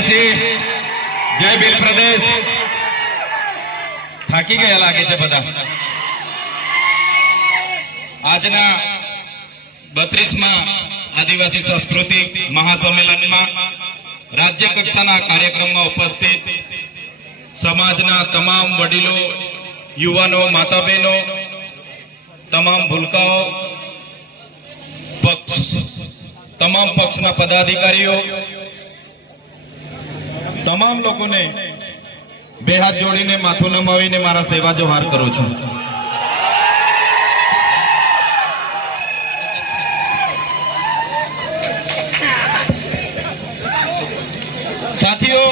આદિવાસી જય ભીલ પ્રદેશ. થાકી ગયા લાગે છે બધા. આજના 32મા આદિવાસી સાંસ્કૃતિક મહાસંમેલનમાં રાજ્ય કક્ષાના કાર્યક્રમમાં ઉપસ્થિત સમાજના તમામ વડીલો, યુવાનો, માતા બહેનો, તમામ ભૂલકાઓ, તમામ પક્ષના પદાધિકારીઓ, તમામ લોકોને બે હાથ જોડીને માથું નમાવીને મારા સેવા જોહાર કરું છું. સાથીઓ,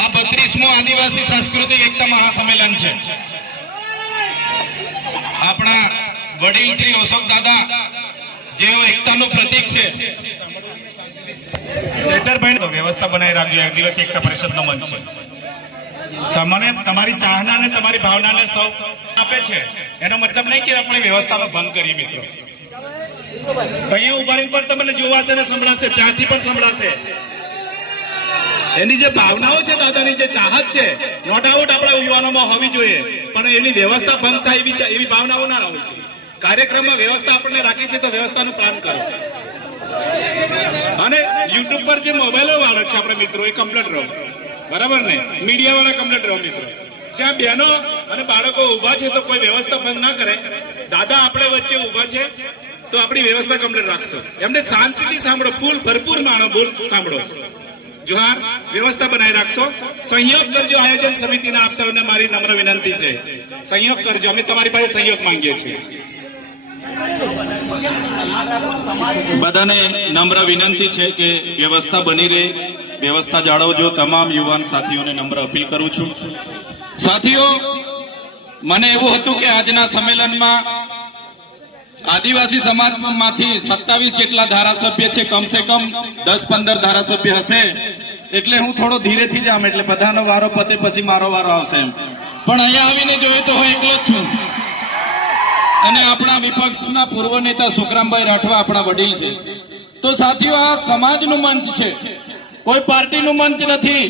આ 32મો આદિવાસી સાંસ્કૃતિક એકતા મહાસંમેલન છે. આપણા વડીલ શ્રી અશોક દાદા જેઓ એકતાનું પ્રતીક છે. વ્યવસ્થા બનાવી રાખજો. એક દિવસ એકતા પરિષદનો મંચ છે. તમને તમારી ચાહના અને તમારી ભાવનાને સૌ આપે છે. એનો મતલબ નહીં કે આપણે વ્યવસ્થાનો ભંગ કરીએ. મિત્રો, અહીંયા ઉભા પણ તમને જોવાશે ને સંભળાશે, ત્યાંથી પણ સંભળાશે. એની જે ભાવનાઓ છે, દાદાની જે ચાહત છે, નો ડાઉટ આપણા યુવાનોમાં હોવી જોઈએ, પણ એની વ્યવસ્થા ભંગ થાય એવી ભાવનાઓ ના હોવી જોઈએ. કાર્યક્રમમાં વ્યવસ્થા આપણને રાખી છે તો વ્યવસ્થાનું પાલન કરો. અને યુટ્યુબ પર જે મોબાઈલો વાળા છે આપણે મિત્રો, એ કમ્પ્લીટ રહો, બરાબર ને? મીડિયા વાળા કમ્પ્લીટ રહો મિત્રો. જ્યાં બહેનો અને બાળકો ઉભા છે તો કોઈ વ્યવસ્થા ભંગ ના કરે. દાદા આપણે વચ્ચે ઉભા છે તો આપણી વ્યવસ્થા કમ્પ્લીટ રાખશો. એમને શાંતિથી સાંભળો, ફૂલ ભરપૂર માણો, બોલ સાંભળો. જોહાર, વ્યવસ્થા બનાવી રાખશો. સહયોગ કરજો આયોજન સમિતિના. આપ સૌને મારી નમ્ર વિનંતી છે, સહયોગ કરજો. અમે તમારી પાસે સહયોગ માંગીએ છીએ. બધાને નમ્ર વિનંતી છે કે વ્યવસ્થા બની રહે, વ્યવસ્થા જાળવજો. તમામ યુવાન સાથીઓને નમ્ર અપીલ કરું છું. સાથીઓ, મને એવું હતું કે આજના સંમેલનમાં આદિવાસી સમાજમાંથી 27 જેટલા ધારાસભ્ય છે, કમસે કમ 10-15 ધારાસભ્ય હશે. એટલે હું થોડો ધીરેથી જામ, એટલે બધાનો વારો પતે પછી મારો વારો આવશે. પણ અહીંયા આવીને જોયું તો હું એકલો જ છું. અને આપણા વિપક્ષના પૂર્વ નેતા સુખરામભાઈ રાઠવા આપણા વડીલ છે. તો સાથીઓ, આ સમાજનું મંચ છે, કોઈ પાર્ટીનું મંચ નથી.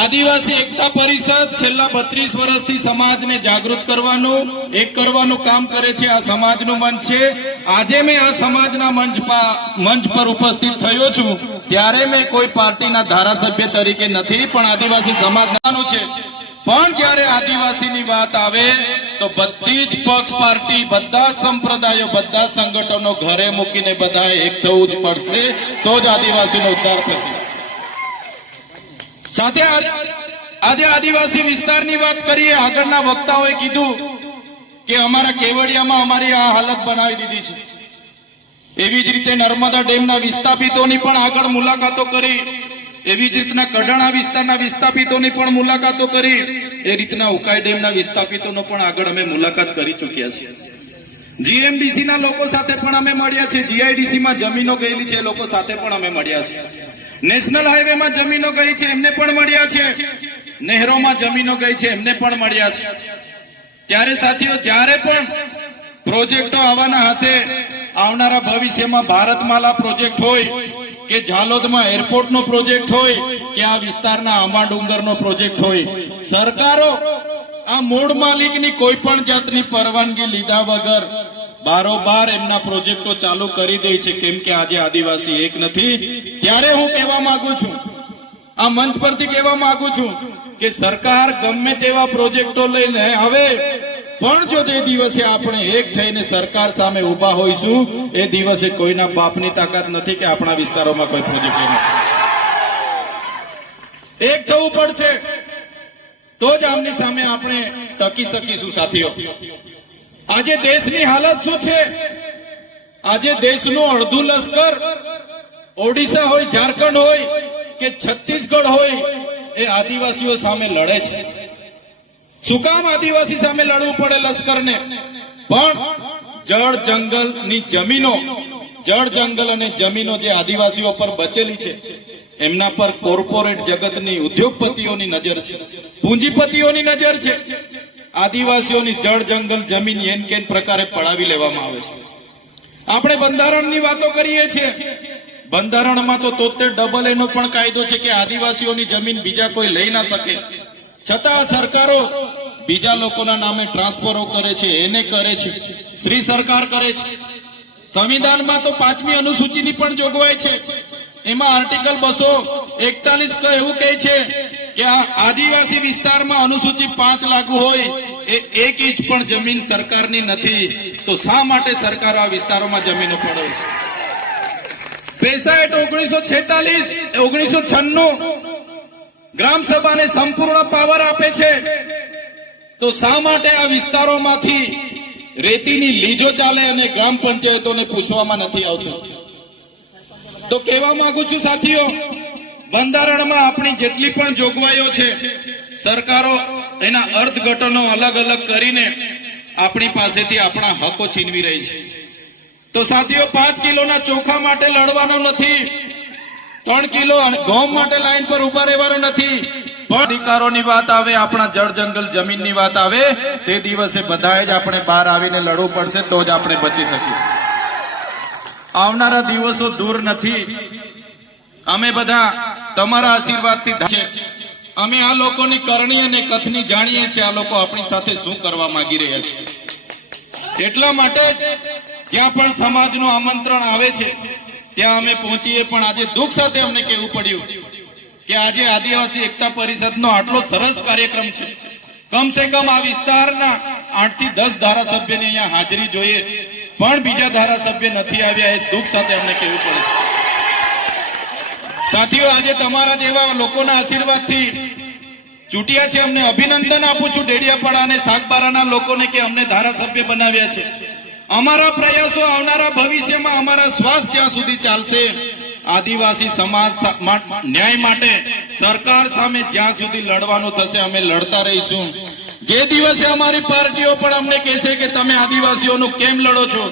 આદિવાસી એકતા પરિષદ છેલ્લા 32 વર્ષથી સમાજને જાગૃત કરવાનું, એક કરવાનું કામ કરે છે. આ સમાજનું મંચ છે. આજે મેં આ સમાજના મંચ પર ઉપસ્થિત થયો છું ત્યારે મેં કોઈ પાર્ટીના ધારાસભ્ય તરીકે નથી, પણ આદિવાસી સમાજનું છે. પણ જ્યારે આદિવાસીની વાત આવે તો બધી જ પક્ષ, પાર્ટી, બધા સંપ્રદાયો, બધા સંગઠનો ઘરે મૂકીને બધાએ એક થવું જ પડશે, તો જ આદિવાસીનો ઉદ્ધાર થશે. સાથે આજે આદિવાસી વિસ્તારની વાત કરીએ. આગળના વક્તાઓએ કીધું કે અમારા કેવડિયામાં અમારી આ હાલત બનાવી દીધી છે. એવી જ રીતે નર્મદા ડેમના વિસ્થાપિતોની પણ આગળ મુલાકાતો કરી, એવી જ રીતના કડાણા વિસ્તારના વિસ્થાપિતોની પણ મુલાકાતો કરી, એ રીતના ઉકાઈ ડેમના વિસ્થાપિતોનો પણ આગળ અમે મુલાકાત કરી ચુક્યા છીએ. જીએમડીસી ના લોકો સાથે પણ અમે મળ્યા છે. જીઆઈડીસી માં જમીનો ગયેલી છે, લોકો સાથે પણ અમે મળ્યા છે. નેશનલ હાઈવેમાં જમીનો ગઈ છે, એમને પણ મળ્યા છે. નહેરોમાં જમીનો ગઈ છે, એમને પણ મળ્યા છે. ત્યારે સાથીઓ, જ્યારે પણ પ્રોજેક્ટો આવવાના હશે, આવનારા ભવિષ્યમાં ભારતમાલા પ્રોજેક્ટ હોય કે ઝાલોદમાં એરપોર્ટનો પ્રોજેક્ટ હોય કે આ વિસ્તારના આંબા ડુંગરનો પ્રોજેક્ટ હોય, સરકારો આ મૂળ માલિકની કોઈ પણ જાતની પરવાનગી લીધા વગર બારોબાર એમના પ્રોજેક્ટો ચાલુ કરી દે છે. કેમ કે આજે આદિવાસી એક નથી. ત્યારે હું કહેવા માંગુ છું, આ મંચ પરથી કહેવા માંગુ છું કે સરકાર ગમે તેવા પ્રોજેક્ટો લઈને આવે, પણ જો તે દિવસે આપણે એક થઈને સરકાર સામે ઉભા હોઈશું, એ દિવસે કોઈના બાપની તાકાત નથી કે આપણા વિસ્તારોમાં કોઈ પ્રોજેક્ટ નથી. એક થવું પડશે તો જ આમની સામે આપણે ટકી શકીશું. સાથીઓ, આજે દેશની હાલત શું છે? આજે દેશનું અડધું લશ્કર ઓડિશા હોય, ઝારખંડ હોય કે છત્તીસગઢ હોય, એ આદિવાસીઓ સામે લડે છે. શું કામ આદિવાસી સામે લડવું પડે લશ્કરને? પણ જળ જંગલની જમીનો, જળ જંગલ અને જમીનો જે આદિવાસીઓ પર બચેલી છે, એમના પર કોર્પોરેટ જગતની, ઉદ્યોગપતિઓની નજર છે, પૂંજીપતિઓની નજર છે. આદિવાસીઓની જળ જંગલ જમીન એન કેન પ્રકારે પડાવી લેવામાં આવે છે. આપણે બંધારણની વાતો કરીએ છીએ. બંધારણમાં તો 73 એનો પણ કાયદો છે કે આદિવાસીઓની જમીન બીજા કોઈ લઈ ના શકે. છતાં આ સરકારો બીજા લોકોના નામે ટ્રાન્સફરો કરે છે, એને કરે છે, શ્રી સરકાર કરે છે. સંવિધાનમાં તો 5મી અનુસૂચિની પણ જોગવાઈ છે. એમાં આર્ટિકલ 241 એવું કહે છે કે આ આદિવાસી વિસ્તારમાં અનુસૂચિ 5 લાગુ હોય એ 1 ઇંચ પણ જમીન સરકારની નથી. તો શા માટે સરકાર આ વિસ્તારોમાં જમીનો ફાળવે છે? પેસા એક્ટ 1996 ગ્રામ સભાને સંપૂર્ણ પાવર આપે છે. તો શા માટે આ વિસ્તારોમાંથી રેતીની લીજો ચાલે અને ગ્રામ પંચાયતોને પૂછવામાં નથી આવતું? તો કહેવા માંગુ છું સાથીઓ, બંધારણમાં આપણી જેટલી પણ જોગવાઈઓ છે સરકારો એના અર્થઘટનો અલગ અલગ કરીને આપણી પાસેથી આપણા હકો છીનવી રહી છે. તો સાથીઓ, 5 કિલોના ચોખા માટે લડવાનું નથી, 3 કિલો ઘઉં માટે લાઈન પર ઉભા રહેવાનું નથી. પણ અધિકારોની વાત આવે, આપણા જળ જંગલ જમીનની વાત આવે, તે દિવસે બધાએ જ આપણે બહાર આવીને લડવું પડશે, તો જ આપણે બચી શકીશું. આવનારા દિવસો દૂર નથી. અમે બધા તમારા આશીર્વાદથી છે. અમે આ લોકોની કરણી અને કથની જાણીએ છીએ આ લોકો આપણી સાથે શું કરવા માંગી રહ્યા છે. એટલા માટે જ્યાં પણ સમાજનું આમંત્રણ આવે છે ત્યાં અમે પહોંચીએ. પણ આજે દુઃખ સાથે અમને કહેવું પડ્યું કે આજે આદિવાસી એકતા પરિષદનો આટલો સરસ કાર્યક્રમ છે, કમસે કમ આ વિસ્તારના 8 થી 10 ધારાસભ્યની અહીંયા હાજરી જોઈએ, પણ બીજા ધારાસભ્ય નથી આવ્યા. એ દુઃખ સાથે અમને કહેવું પડે છે. સાથીઓ, આજે તમારા જેવા લોકોના આશીર્વાદથી ચૂંટ્યા છે. અમને અભિનંદન આપું છું ડેડિયાપાડા અને સાગબારાના લોકોને કે અમને ધારાસભ્ય બનાવ્યા છે. અમારા પ્રયાસો આવનારા ભવિષ્યમાં, અમારા શ્વાસ જ્યાં સુધી ચાલશે, આદિવાસી સમાજ ન્યાય માટે સરકાર સામે જ્યાં સુધી લડવાનું થશે અમે લડતા રહીશું. જે દિવસે અમારી પાર્ટીઓ પણ અમને કહેશે કે તમે આદિવાસીઓનું કેમ લડો છો,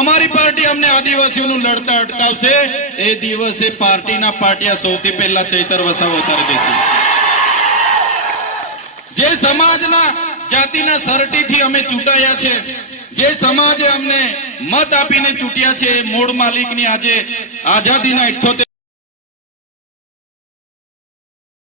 અમારી પાર્ટી અમને આદિવાસીઓનું લડતા અટકાવશે, એ દિવસે પાર્ટીના પાટિયા સૌથી પહેલા ચૈતર વસાવા ઉતારી દેશે. જે સમાજના જાતિના સરટીથી અમે ચૂંટાયા છે, જે સમાજે અમને મત આપીને ચૂંટ્યા છે, મૂળ માલિકની આજે આઝાદીના 78